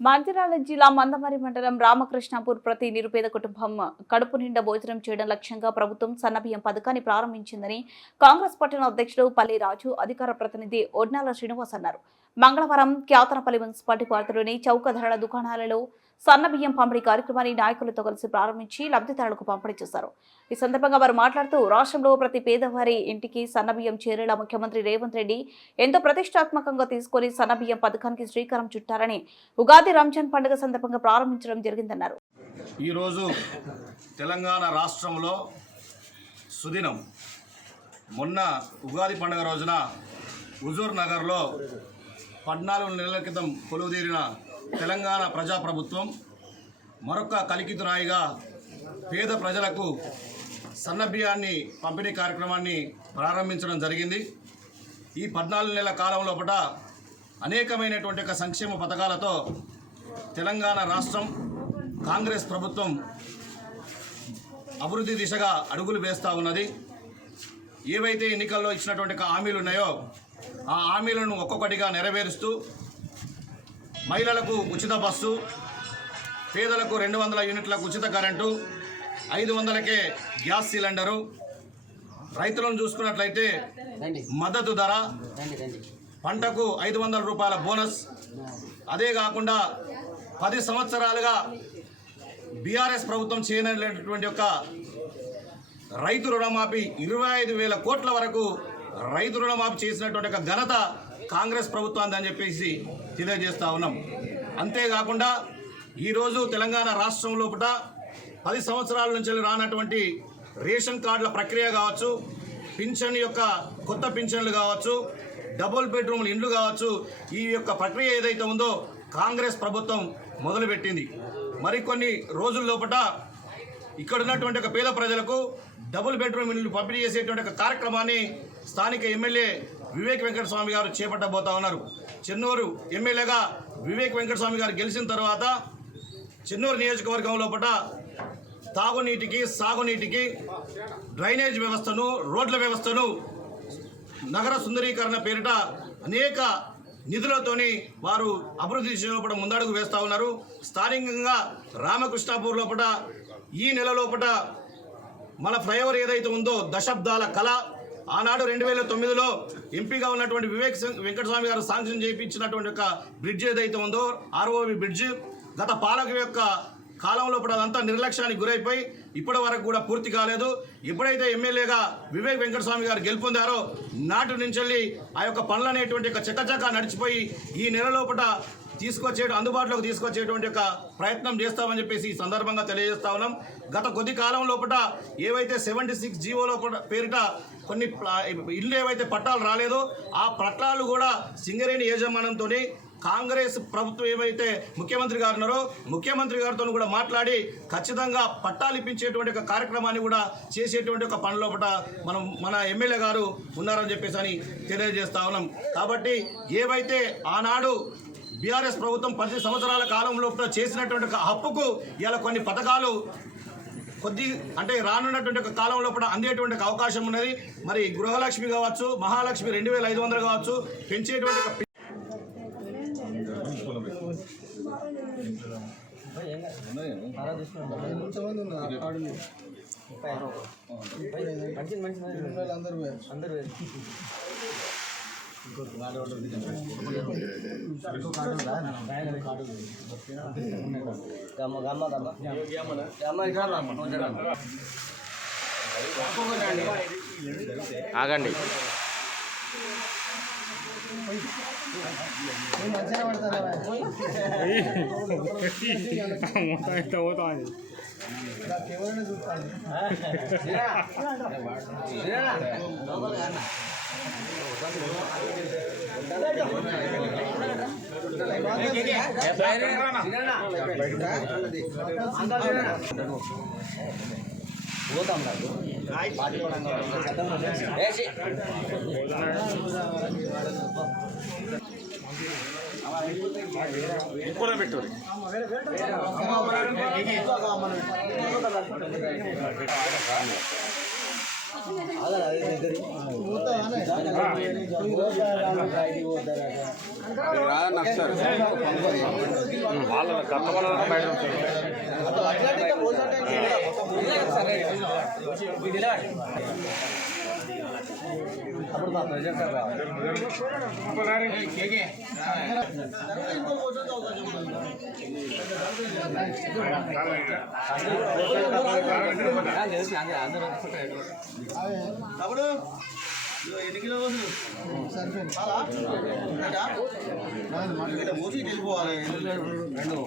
మంచిర్యాల జిల్లా మందమరి మండలం రామకృష్ణాపూర్ ప్రతి నిరుపేద కుటుంబం కడుపు నిండా భోజనం చేయడం లక్ష్యంగా ప్రభుత్వం సన్నబియ్యం పథకాన్ని ప్రారంభించిందని కాంగ్రెస్ పట్టణ అధ్యక్షుడు పల్లి రాజు అధికార ప్రతినిధి ఒడ్నాల శ్రీనివాస్ అన్నారు. మంగళవారం క్యాతనపల్లి మున్సిపాలిటీ పరిధిలోని చౌక ధరల దుకాణాలలో సన్నబియ్యం పంపిణీ కార్యక్రమాన్ని నాయకులతో కలిసి ప్రారంభించి లబ్ధిదారులకు పంపిణీ చేశారు. ఈ సందర్భంగా వారు మాట్లాడుతూ రాష్ట్రంలో ప్రతి పేదవారి ఇంటికి సన్నబియ్యం చేరేలా ముఖ్యమంత్రి రేవంత్ రెడ్డి ఎంతో ప్రతిష్టాత్మకంగా తీసుకుని సన్నబియ్యం పథకానికి శ్రీకారం చుట్టారని ఉగాది రంజాన్ పండుగ సందర్భంగా ప్రారంభించడం జరిగిందన్నారు. ఈరోజు తెలంగాణ రాష్ట్రంలో సుదినం మొన్న ఉగాది పండుగ రోజున హుజూర్ నగర్లో 14 నెలల క్రితం కొలువుదీరిన తెలంగాణ ప్రజాప్రభుత్వం మరొక కలికితురాయిగా పేద ప్రజలకు సన్నబియ్యాన్ని పంపిణీ కార్యక్రమాన్ని ప్రారంభించడం జరిగింది. ఈ 14 నెలల కాలం లోపల అనేకమైనటువంటి సంక్షేమ పథకాలతో తెలంగాణ రాష్ట్రం కాంగ్రెస్ ప్రభుత్వం అభివృద్ధి దిశగా అడుగులు వేస్తూ ఉన్నది. ఏవైతే ఎన్నికల్లో ఇచ్చినటువంటి హామీలు ఉన్నాయో ఆ హామీలను ఒక్కొక్కటిగా నెరవేరుస్తూ మహిళలకు ఉచిత బస్సు, పేదలకు 200 యూనిట్లకు ఉచిత కరెంటు, 500కే గ్యాస్ సిలిండరు, రైతులను చూసుకున్నట్లయితే మద్దతు ధర, పంటకు 500 రూపాయల బోనస్. అదే కాకుండా 10 సంవత్సరాలుగా బీఆర్ఎస్ ప్రభుత్వం చేయనటువంటి యొక్క రైతు రుణమాఫీ 25,000 కోట్ల వరకు రైతు రుణమాఫీ చేసినటువంటి ఒక ఘనత కాంగ్రెస్ ప్రభుత్వాన్ని అని చెప్పేసి తెలియజేస్తూ ఉన్నాం. అంతేకాకుండా ఈరోజు తెలంగాణ రాష్ట్రం లోపల 10 సంవత్సరాల నుంచి రానటువంటి రేషన్ కార్డుల ప్రక్రియ కావచ్చు, పింఛన్ యొక్క కొత్త పింఛన్లు కావచ్చు, డబుల్ బెడ్రూమ్ల ఇండ్లు కావచ్చు, ఈ యొక్క ప్రక్రియ ఏదైతే ఉందో కాంగ్రెస్ ప్రభుత్వం మొదలుపెట్టింది. మరికొన్ని రోజుల లోపల ఇక్కడ ఉన్నటువంటి ఒక పేద ప్రజలకు డబుల్ బెడ్రూమ్ ఇల్లు పంపిణీ చేసేటువంటి ఒక కార్యక్రమాన్ని స్థానిక ఎమ్మెల్యే వివేక్ వెంకటస్వామి గారు చేపట్టబోతా ఉన్నారు. చెన్నూరు ఎమ్మెల్యేగా వివేక్ వెంకటస్వామి గారు గెలిచిన తర్వాత చెన్నూరు నియోజకవర్గం లోపల తాగునీటికి, సాగునీటికి, డ్రైనేజ్ వ్యవస్థను, రోడ్ల వ్యవస్థను, నగర సుందరీకరణ పేరిట అనేక నిధులతోని వారు అభివృద్ధి లోపల ముందడుగు వేస్తూ ఉన్నారు. స్థానికంగా రామకృష్ణాపూర్ లోపల ఈ నెల లోపల మన ఫ్లైఓవర్ ఏదైతే ఉందో దశాబ్దాల కళ, ఆనాడు 2009లో ఎంపీగా ఉన్నటువంటి వివేక్ వెంకటస్వామి గారు శాంక్షన్ చేయించినటువంటి ఒక బ్రిడ్జ్ ఏదైతే ఉందో ఆర్ఓబి బ్రిడ్జ్ గత పాలక యొక్క కాలంలో అదంతా నిర్లక్ష్యానికి గురైపోయి ఇప్పటి వరకు కూడా పూర్తి కాలేదు. ఎప్పుడైతే ఎమ్మెల్యేగా వివేక్ వెంకటస్వామి గారు గెలుపొందారో నాటి నుంచి ఆ యొక్క పనులు అనేటువంటి చకచకా నడిచిపోయి ఈ నెల లోపల అందుబాటులోకి తీసుకొచ్చేటువంటి ఒక ప్రయత్నం చేస్తామని చెప్పేసి ఈ సందర్భంగా తెలియజేస్తా ఉన్నాం. గత కొద్ది కాలం లోపల ఏవైతే 76 జీవో లోపల పేరిట కొన్ని ఇళ్ళు ఏవైతే పట్టాలు రాలేదో ఆ పట్టాలు కూడా సింగరేణి యాజమాన్యంతో కాంగ్రెస్ ప్రభుత్వం ఏవైతే ముఖ్యమంత్రి గారు ఉన్నారో ముఖ్యమంత్రి గారితో కూడా మాట్లాడి ఖచ్చితంగా పట్టాలు ఇప్పించేటువంటి ఒక కార్యక్రమాన్ని కూడా చేసేటువంటి ఒక పని లోపల మన ఎమ్మెల్యే గారు ఉన్నారని చెప్పేసి అని తెలియజేస్తా ఉన్నాం. కాబట్టి ఏవైతే ఆనాడు బీఆర్ఎస్ ప్రభుత్వం 10 సంవత్సరాల కాలం లోపల చేసినటువంటి ఒక హప్పుకు ఇలా కొన్ని పథకాలు అంటే రానున్నటువంటి ఒక కాలం లోపల అందేటువంటి అవకాశం ఉన్నది. మరి గృహలక్ష్మి కావచ్చు, మహాలక్ష్మి 2,500 కావచ్చు, పెంచేటువంటి ఆగండి. పెట్టు తప్పుడు ఎన్ని కిలో రోజులు చాలా మూసి వెళ్ళిపోవాలి రెండు